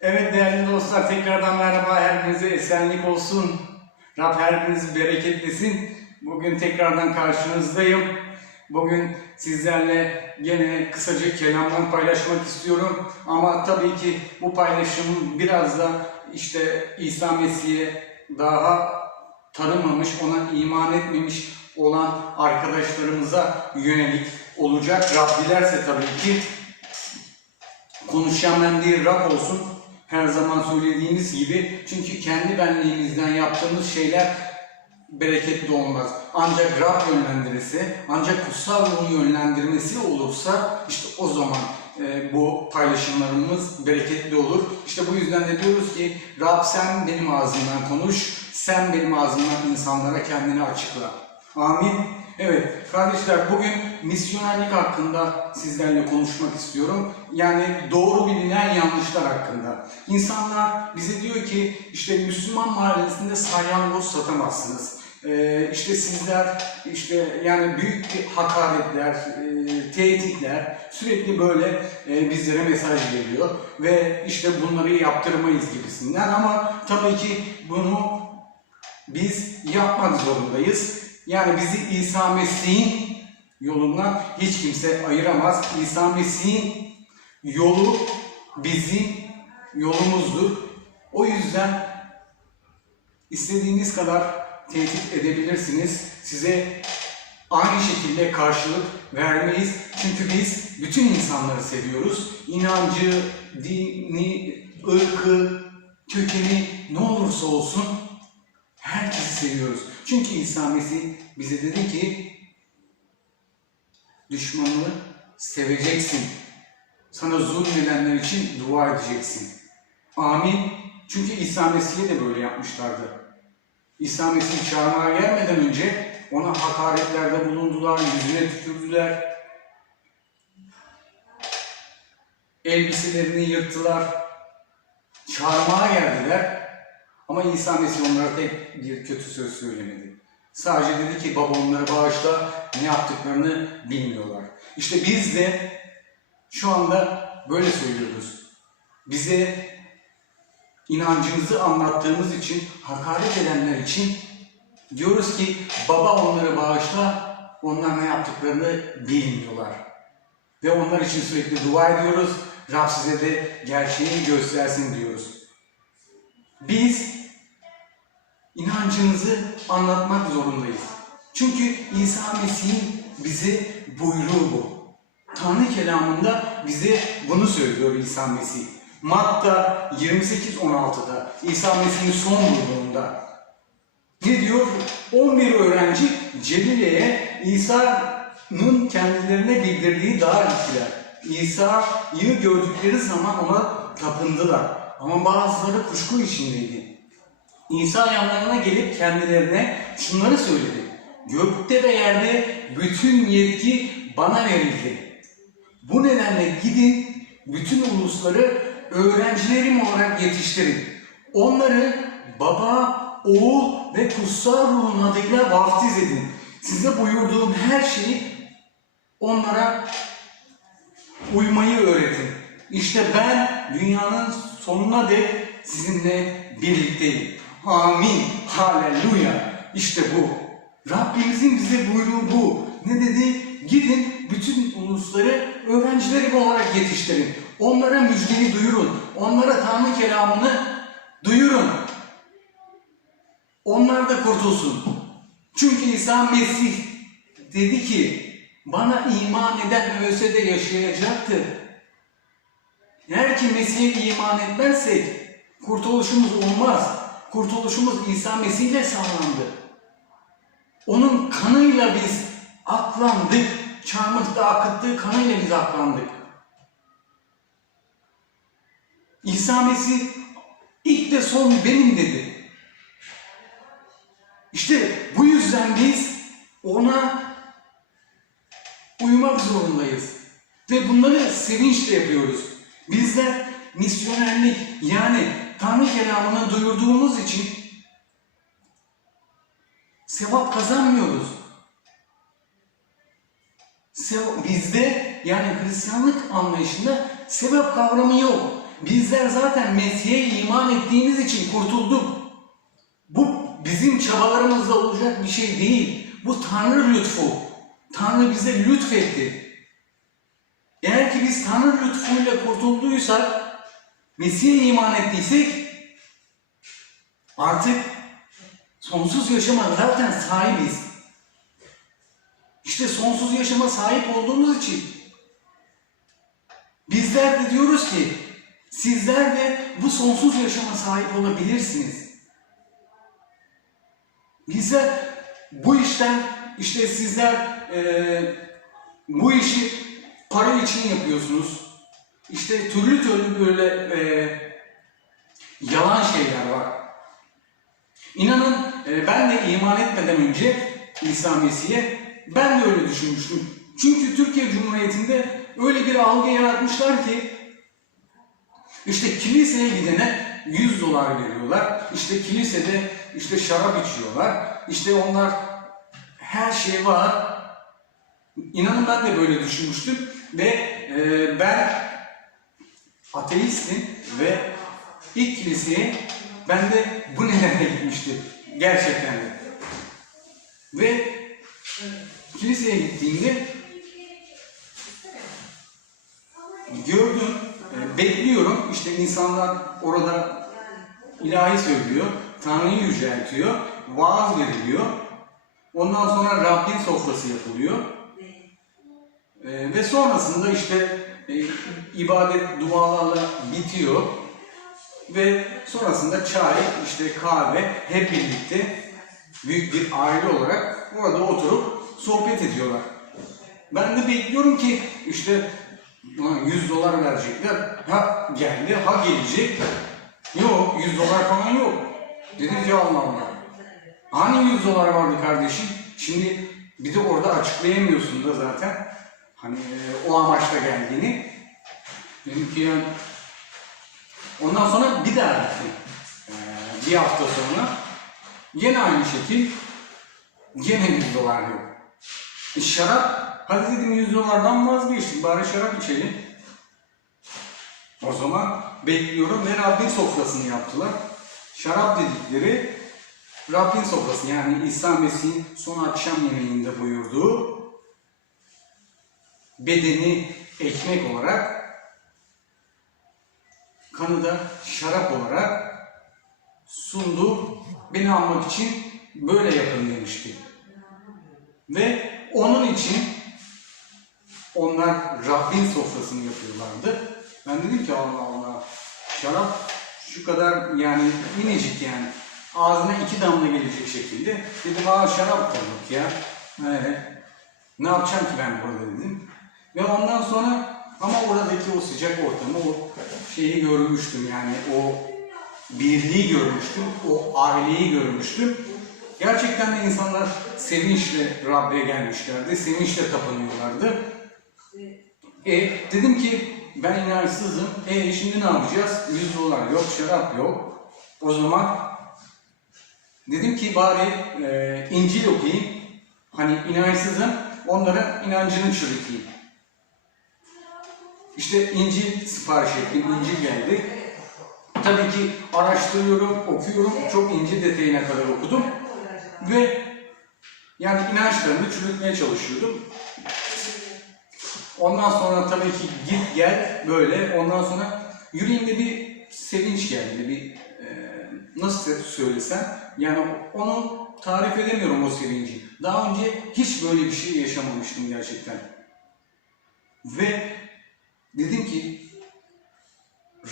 Evet değerli dostlar tekrardan merhaba. Hepinize esenlik olsun. Rab her birinizi bereketlesin. Bugün tekrardan karşınızdayım. Bugün sizlerle gene kısaca kelamdan paylaşmak istiyorum. Ama tabii ki bu paylaşım biraz da işte İsa Mesih'e daha tanımamış, ona iman etmemiş olan arkadaşlarımıza yönelik olacak. Rab dilerse tabii ki konuşan ben değil Rab olsun. Her zaman söylediğimiz gibi. Çünkü kendi benliğimizden yaptığımız şeyler bereketli olmaz. Ancak Rab yönlendirirse, ancak kutsal ruhun yönlendirmesi olursa işte o zaman e, bu paylaşımlarımız bereketli olur. İşte bu yüzden de diyoruz ki Rab sen benim ağzımdan konuş, sen benim ağzımdan insanlara kendini açıkla. Amin. Evet kardeşler bugün misyonerlik hakkında sizlerle konuşmak istiyorum. Yani doğru bilinen yanlışlar hakkında. İnsanlar bize diyor ki işte Müslüman mahallesinde salyangoz satamazsınız. Ee, işte sizler işte yani büyük bir hakaretler, e, tehditler sürekli böyle e, bizlere mesaj geliyor ve işte bunları yaptırmayız gibisinden ama tabii ki bunu biz yapmak zorundayız. Yani bizi İsa Mesih'in yolundan hiç kimse ayıramaz. İsa Mesih'in yolu bizim yolumuzdur. O yüzden istediğiniz kadar tehdit edebilirsiniz. Size aynı şekilde karşılık vermeyiz. Çünkü biz bütün insanları seviyoruz. İnancı, dini, ırkı, kökeni ne olursa olsun herkesi seviyoruz. Çünkü İsa Mesih bize dedi ki düşmanını seveceksin. Sana zulmedenler için dua edeceksin. Amin. Çünkü İsa Mesih'e de böyle yapmışlardı. İsa Mesih çağırmaya gelmeden önce ona hakaretlerde bulundular, yüzüne tükürdüler. Elbiselerini yırttılar. Çağırmaya geldiler. Ama İsa Mesih onlara tek bir kötü söz söylemedi. Sadece dedi ki baba onları bağışla ne yaptıklarını bilmiyorlar. İşte biz de şu anda böyle söylüyoruz. Bize inancımızı anlattığımız için, hakaret edenler için diyoruz ki baba onları bağışla, onlar ne yaptıklarını bilmiyorlar. Ve onlar için sürekli dua ediyoruz. Rab size de gerçeği göstersin diyoruz. Biz inancımızı anlatmak zorundayız. Çünkü İsa Mesih'in bize buyruğu bu. Tanrı kelamında bize bunu söylüyor İsa Mesih. Matta 28-16'da İsa Mesih'in son buyruğunda ne diyor? 11 öğrenci Celile'ye İsa'nın kendilerine bildirdiği dağa gittiler. İsa'yı gördükleri zaman ona tapındılar. Ama bazıları kuşku içindeydi. İsa yanlarına gelip kendilerine şunları söyledi. Gökte ve yerde bütün yetki bana verildi. Bu nedenle gidin bütün ulusları öğrencilerim olarak yetiştirin. Onları baba, oğul ve kutsal ruhun adıyla vaftiz edin. Size buyurduğum her şeyi onlara uymayı öğretin. İşte ben dünyanın sonuna dek sizinle birlikteyim. Amin. Haleluya. İşte bu. Rabbimizin bize buyruğu bu. Ne dedi? Gidin bütün ulusları öğrencilerim olarak yetiştirin. Onlara müjdeyi duyurun. Onlara Tanrı kelamını duyurun. Onlar da kurtulsun. Çünkü İsa Mesih dedi ki bana iman eden ölse de yaşayacaktır. Eğer ki Mesih'e iman etmezsek kurtuluşumuz olmaz. Kurtuluşumuz İsa Mesih ile sağlandı. Onun kanıyla biz aklandık. Çarmıhta akıttığı kanıyla biz aklandık. İsa Mesih ilk de son benim dedi. İşte bu yüzden biz ona uymak zorundayız. Ve bunları sevinçle yapıyoruz. Bizler misyonerlik yani Tanrı kelamını duyurduğumuz için sevap kazanmıyoruz. Bizde yani Hristiyanlık anlayışında sebep kavramı yok. bizler zaten Mesih'e iman ettiğimiz için kurtulduk. Bu bizim çabalarımızla olacak bir şey değil. Bu Tanrı lütfu. Tanrı bize lütfetti. Tanrı lütfuyla kurtulduysak, Mesih'e iman ettiysek artık sonsuz yaşama zaten sahibiz. İşte sonsuz yaşama sahip olduğumuz için bizler de diyoruz ki sizler de bu sonsuz yaşama sahip olabilirsiniz. Bizler bu işten işte sizler eee, bu işi para için yapıyorsunuz. İşte türlü türlü böyle eee, yalan şeyler var. İnanın e, ben de iman etmeden önce İsa Mesih'e ben de öyle düşünmüştüm. Çünkü Türkiye Cumhuriyeti'nde öyle bir algı yaratmışlar ki işte kiliseye gidene 100 dolar veriyorlar. İşte kilisede işte şarap içiyorlar. İşte onlar her şey var. İnanın ben de böyle düşünmüştüm ve e, ben ateistim ve ilk kiliseye ben de bu nedenle gitmiştim. Gerçekten de. Ve kiliseye gittiğimde gördüm, e, bekliyorum. İşte insanlar orada ilahi söylüyor, Tanrı'yı yüceltiyor, vaaz veriliyor. Ondan sonra Rabbin sofrası yapılıyor. E, ve sonrasında işte e, ibadet dualarla bitiyor. Ve sonrasında çay, işte kahve hep birlikte büyük bir aile olarak orada oturup sohbet ediyorlar. Ben de bekliyorum ki işte "Ulan 100 dolar verecekler. Ha geldi, ha gelecek. Yok 100 dolar falan yok. Dedim ya Allah Allah. Hani 100 dolar vardı kardeşim? Şimdi bir de orada açıklayamıyorsun da zaten. Hani e, o amaçla geldiğini. Dedim ki yani Ondan sonra bir daha gittim. Ee, bir hafta sonra yine aynı şekil yine 100 dolar yok. E, şarap, hadi dedim 100 dolardan vazgeçtim bari şarap içelim. O zaman bekliyorum ve Rabbin sofrasını yaptılar. Şarap dedikleri Rabbin sofrası yani İsa Mesih'in son akşam yemeğinde buyurduğu bedeni ekmek olarak kanı da şarap olarak sundu. Beni almak için böyle yapın demişti. Ve onun için onlar Rabbin sofrasını yapıyorlardı. Ben dedim ki Allah Allah şarap şu kadar yani minicik yani ağzına iki damla gelecek şekilde. Dedim aa şarap da yok ya. Evet. Ne yapacağım ki ben burada dedim. Ve ondan sonra ama oradaki o sıcak ortamı, o şeyi görmüştüm yani o birliği görmüştüm, o aileyi görmüştüm. Gerçekten de insanlar sevinçle Rab'be gelmişlerdi, sevinçle tapınıyorlardı. E, dedim ki ben inançsızım, e şimdi ne yapacağız? 100 dolar yok, şarap yok. O zaman dedim ki bari e, İncil okuyayım. Hani inançsızım, onların inancını çürüteyim. İşte İncil sipariş ettim, İncil geldi. Tabii ki araştırıyorum, okuyorum, çok İncil detayına kadar okudum. Ve yani inançlarını çürütmeye çalışıyordum. Ondan sonra tabii ki git gel böyle. Ondan sonra yüreğimde bir sevinç geldi. Bir e, nasıl söylesem yani onu tarif edemiyorum o sevinci. Daha önce hiç böyle bir şey yaşamamıştım gerçekten. Ve dedim ki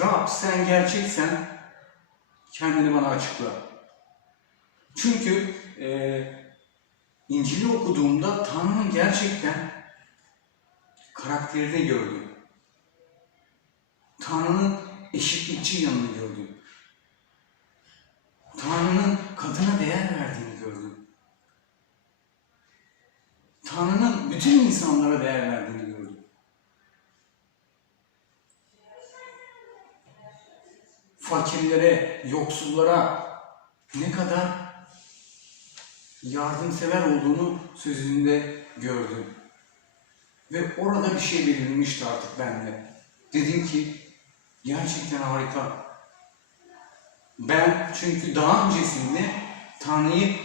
Rab sen gerçeksen kendini bana açıkla. Çünkü e, İncil'i okuduğumda Tanrı'nın gerçekten karakterini gördüm. Tanrı'nın eşitlikçi yanını gördüm. Tanrı'nın kadına değer verdiğini gördüm. Tanrı'nın bütün insanlara değer verdiğini Fakirlere, yoksullara ne kadar yardımsever olduğunu sözünde gördüm. Ve orada bir şey belirmişti artık bende. Dedim ki Gerçekten harika. Ben çünkü daha öncesinde Tanrı'yı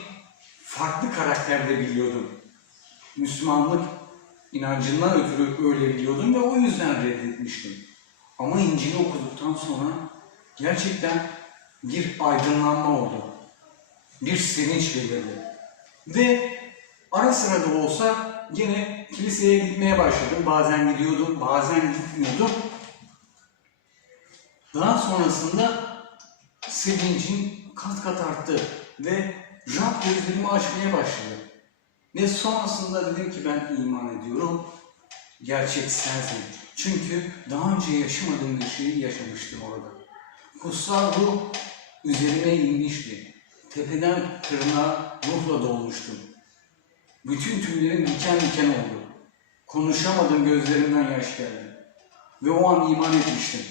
farklı karakterde biliyordum. Müslümanlık inancından ötürü öyle biliyordum ve o yüzden reddetmiştim. Ama İncil'i okuduktan sonra gerçekten bir aydınlanma oldu. Bir sevinç belirdi. Ve ara sıra da olsa yine kiliseye gitmeye başladım. Bazen gidiyordum, bazen gitmiyordum. Daha sonrasında sevincim kat kat arttı ve Rab gözlerimi açmaya başladı. Ve sonrasında dedim ki ben iman ediyorum. Gerçek sensin. Çünkü daha önce yaşamadığım bir şeyi yaşamıştım orada. Kutsal ruh üzerime inmişti. Tepeden tırnağa ruhla dolmuştum. Bütün tüylerim diken diken oldu. Konuşamadım gözlerimden yaş geldi. Ve o an iman etmiştim.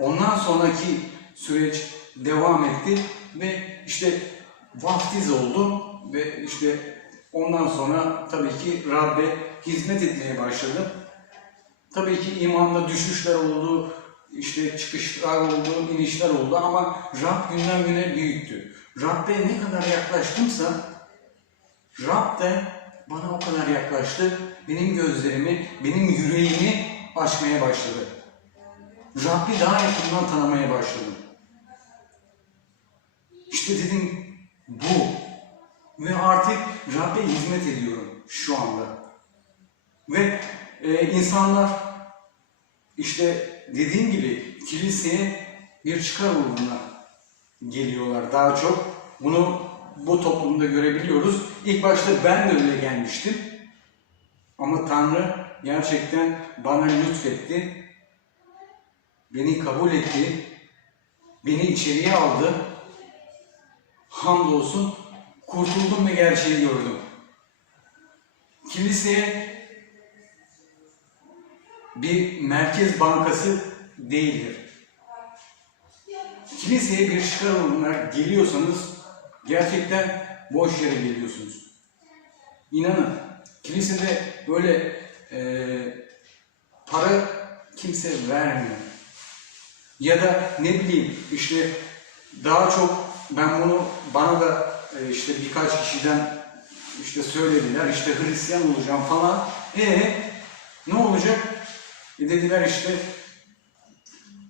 Ondan sonraki süreç devam etti ve işte vaftiz oldu ve işte ondan sonra tabii ki Rabbe hizmet etmeye başladım. Tabii ki imanda düşüşler oldu, işte çıkışlar oldu, inişler oldu ama Rab günden güne büyüktü. Rabbe ne kadar yaklaştımsa Rab de bana o kadar yaklaştı. Benim gözlerimi, benim yüreğimi açmaya başladı. Rabbi daha yakından tanımaya başladım. İşte dedim bu. Ve artık Rabbe hizmet ediyorum şu anda. Ve e, insanlar işte dediğim gibi kiliseye bir çıkar uğruna geliyorlar daha çok. Bunu bu toplumda görebiliyoruz. İlk başta ben de öyle gelmiştim. Ama Tanrı gerçekten bana lütfetti. Beni kabul etti. Beni içeriye aldı. Hamdolsun kurtuldum ve gerçeği gördüm. Kiliseye bir merkez bankası değildir. Kiliseye bir çıkar uğruna geliyorsanız gerçekten boş yere geliyorsunuz. İnanın kilisede böyle e, para kimse vermiyor. Ya da ne bileyim işte daha çok ben bunu bana da e, işte birkaç kişiden işte söylediler işte Hristiyan olacağım falan. E ne olacak? E dediler işte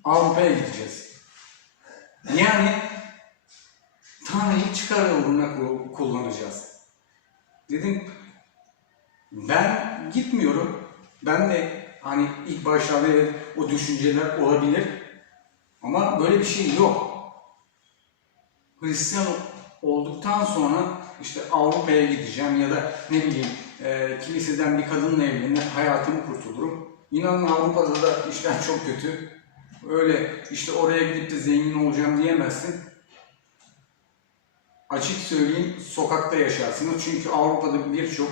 Avrupa'ya gideceğiz. Yani Tanrı'yı çıkar uğruna ku- kullanacağız. Dedim ben gitmiyorum. Ben de hani ilk başlarda evet o düşünceler olabilir. Ama böyle bir şey yok. Hristiyan olduktan sonra işte Avrupa'ya gideceğim ya da ne bileyim e, kiliseden bir kadınla evlenir, hayatımı kurtulurum. İnanın Avrupa'da da işler çok kötü. Öyle işte oraya gidip de zengin olacağım diyemezsin. Açık söyleyeyim sokakta yaşarsınız. Çünkü Avrupa'da birçok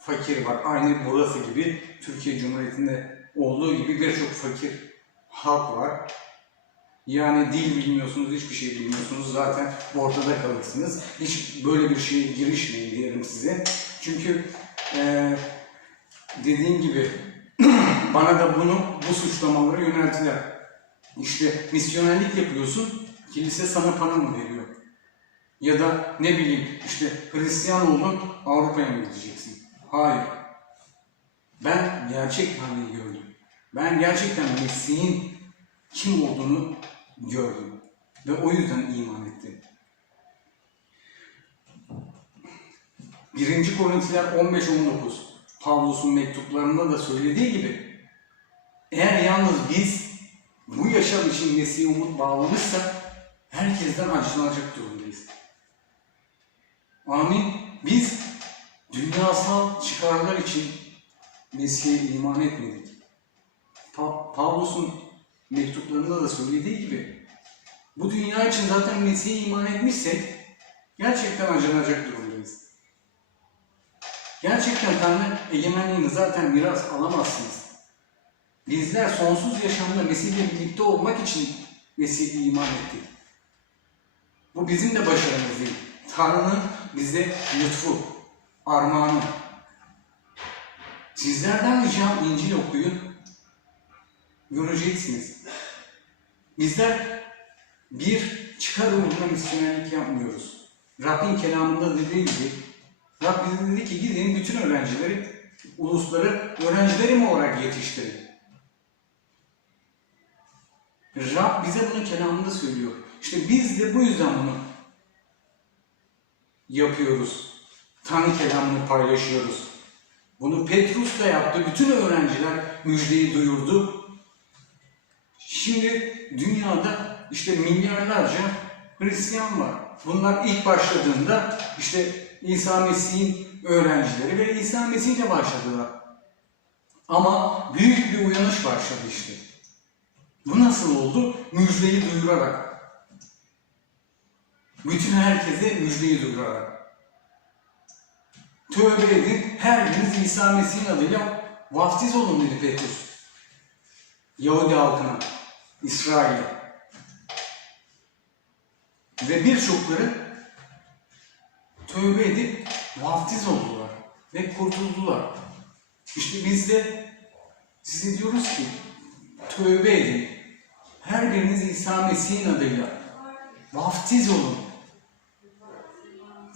fakir var. Aynı burası gibi Türkiye Cumhuriyeti'nde olduğu gibi birçok fakir halk var. Yani dil bilmiyorsunuz, hiçbir şey bilmiyorsunuz. Zaten ortada kalırsınız. Hiç böyle bir şeye girişmeyin diyelim size. Çünkü eee dediğim gibi bana da bunu, bu suçlamaları yöneltiler. İşte misyonerlik yapıyorsun, kilise sana para mı veriyor? Ya da ne bileyim işte Hristiyan oldun, Avrupa'ya mı gideceksin? Hayır. Ben gerçek Tanrı'yı gördüm. Ben gerçekten Mesih'in kim olduğunu gördüm. Ve o yüzden iman ettim. 1. Korintiler 15-19 Pavlus'un mektuplarında da söylediği gibi eğer yalnız biz bu yaşam için Mesih'e umut bağlamışsak herkesten aşınacak durumdayız. Amin. Biz dünyasal çıkarlar için Mesih'e iman etmedik. Pa- Pavlus'un mektuplarında da söylediği gibi bu dünya için zaten Mesih'e iman etmişsek gerçekten acınacak. Gerçekten Tanrı egemenliğini zaten miras alamazsınız. Bizler sonsuz yaşamda Mesih'le birlikte olmak için Mesih'e iman ettik. Bu bizim de başarımız değil. Tanrı'nın bize lütfu, armağanı. Sizlerden ricam İncil okuyun, Göreceksiniz. Bizler bir çıkar uğruna misyonerlik yapmıyoruz. Rabbin kelamında dediği gibi Rab bize dedi ki gidin bütün öğrencileri, ulusları öğrencilerim olarak yetiştirin. Rab bize bunu kelamında söylüyor. İşte biz de bu yüzden bunu yapıyoruz. Tanrı kelamını paylaşıyoruz. Bunu Petrus da yaptı. Bütün öğrenciler müjdeyi duyurdu. Şimdi dünyada işte milyarlarca Hristiyan var. Bunlar ilk başladığında işte İsa Mesih'in öğrencileri ve İsa Mesih ile başladılar. Ama büyük bir uyanış başladı işte. Bu nasıl oldu? Müjdeyi duyurarak. Bütün herkese müjdeyi duyurarak. Tövbe edin, her biriniz İsa Mesih'in adıyla vaftiz olun dedi Petrus. Yahudi halkına, İsrail'e. Ve birçokları tövbe edip vaftiz oldular ve kurtuldular. İşte biz de size diyoruz ki tövbe edin. Her biriniz İsa Mesih'in adıyla vaftiz olun.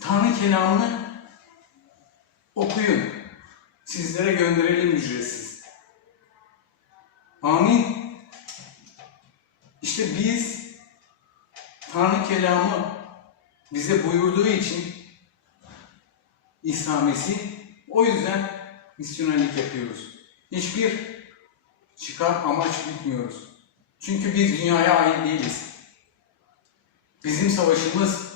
Tanrı kelamını okuyun. Sizlere gönderelim ücretsiz. Amin. İşte biz Tanrı kelamı bize buyurduğu için İsa Mesih o yüzden misyonerlik yapıyoruz. Hiçbir çıkar amaç bitmiyoruz. Çünkü biz dünyaya ait değiliz. Bizim savaşımız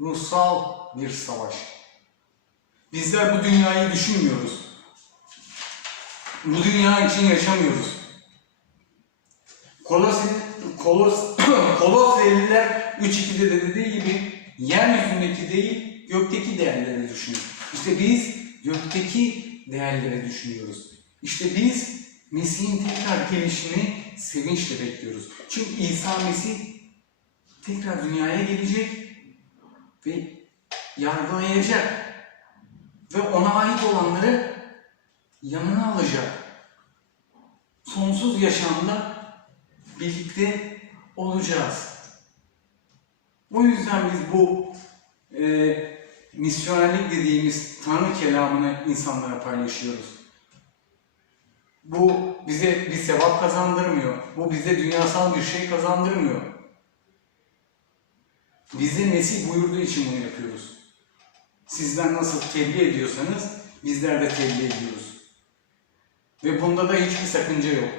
ruhsal bir savaş. Bizler bu dünyayı düşünmüyoruz. Bu dünya için yaşamıyoruz. Kolos, Kolos, Koloseliler 3.2'de de dediği gibi yeryüzündeki değil gökteki değerleri düşünün. İşte biz gökteki değerleri düşünüyoruz. İşte biz Mesih'in tekrar gelişini sevinçle bekliyoruz. Çünkü İsa Mesih tekrar dünyaya gelecek ve yargılayacak ve ona ait olanları yanına alacak. Sonsuz yaşamda birlikte olacağız. O yüzden biz bu e, misyonerlik dediğimiz Tanrı kelamını insanlara paylaşıyoruz. Bu bize bir sevap kazandırmıyor. Bu bize dünyasal bir şey kazandırmıyor. Bize Mesih buyurduğu için bunu yapıyoruz. Sizden nasıl tebliğ ediyorsanız bizler de tebliğ ediyoruz. Ve bunda da hiçbir sakınca yok.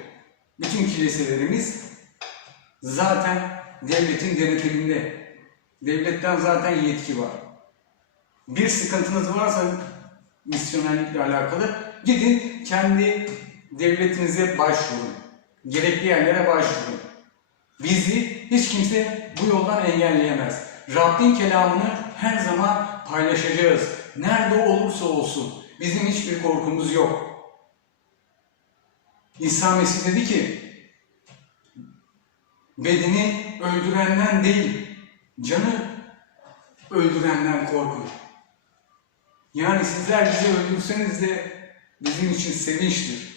Bütün kiliselerimiz zaten devletin denetiminde. Devletten zaten yetki var. Bir sıkıntınız varsa misyonerlikle alakalı gidin kendi devletinize başvurun. Gerekli yerlere başvurun. Bizi hiç kimse bu yoldan engelleyemez. Rabbin kelamını her zaman paylaşacağız. Nerede olursa olsun. Bizim hiçbir korkumuz yok. İsa Mesih dedi ki, bedeni öldürenden değil, canı öldürenden korkun. Yani sizler bizi öldürseniz de bizim için sevinçtir.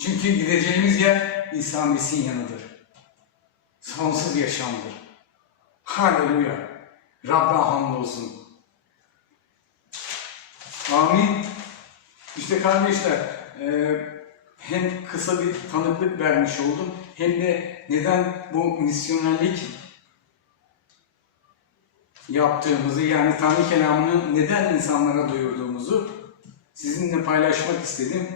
Çünkü gideceğimiz yer İsa Mesih'in yanıdır. Sonsuz yaşamdır. Haleluya. Rabbe hamdolsun. Amin. İşte kardeşler, e, hem kısa bir tanıklık vermiş oldum, hem de neden bu misyonerlik yaptığımızı, yani Tanrı kelamını neden insanlara duyurduğumuzu sizinle paylaşmak istedim.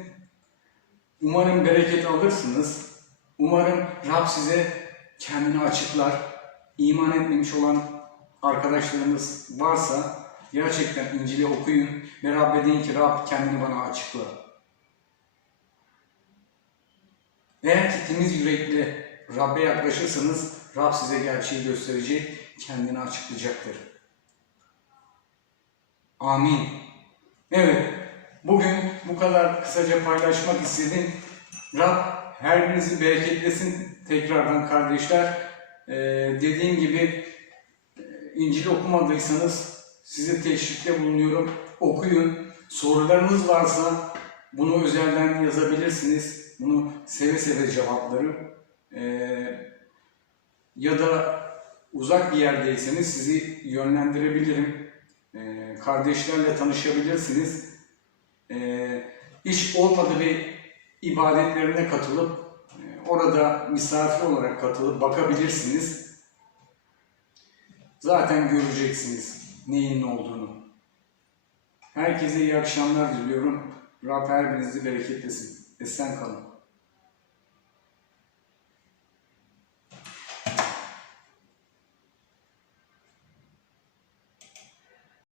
Umarım bereket alırsınız. Umarım Rab size kendini açıklar. İman etmemiş olan arkadaşlarınız varsa gerçekten İncil'i okuyun ve Rab'be deyin ki Rab kendini bana açıkla. Eğer ki temiz yürekli Rab'be yaklaşırsanız Rab size gerçeği gösterecek, kendini açıklayacaktır. Amin. Evet, bugün bu kadar kısaca paylaşmak istedim. Rab her birinizi bereketlesin tekrardan kardeşler. Ee, dediğim gibi e, İncil okumadıysanız size teşvikte bulunuyorum. Okuyun. Sorularınız varsa bunu özelden yazabilirsiniz. Bunu seve seve cevaplarım. Ee, ya da uzak bir yerdeyseniz sizi yönlendirebilirim. Ee, kardeşlerle tanışabilirsiniz. Ee, iş olmadı bir ibadetlerine katılıp e, orada misafir olarak katılıp bakabilirsiniz. Zaten göreceksiniz neyin ne olduğunu. Herkese iyi akşamlar diliyorum. Rab her birinizi bereketlesin. Esen kalın.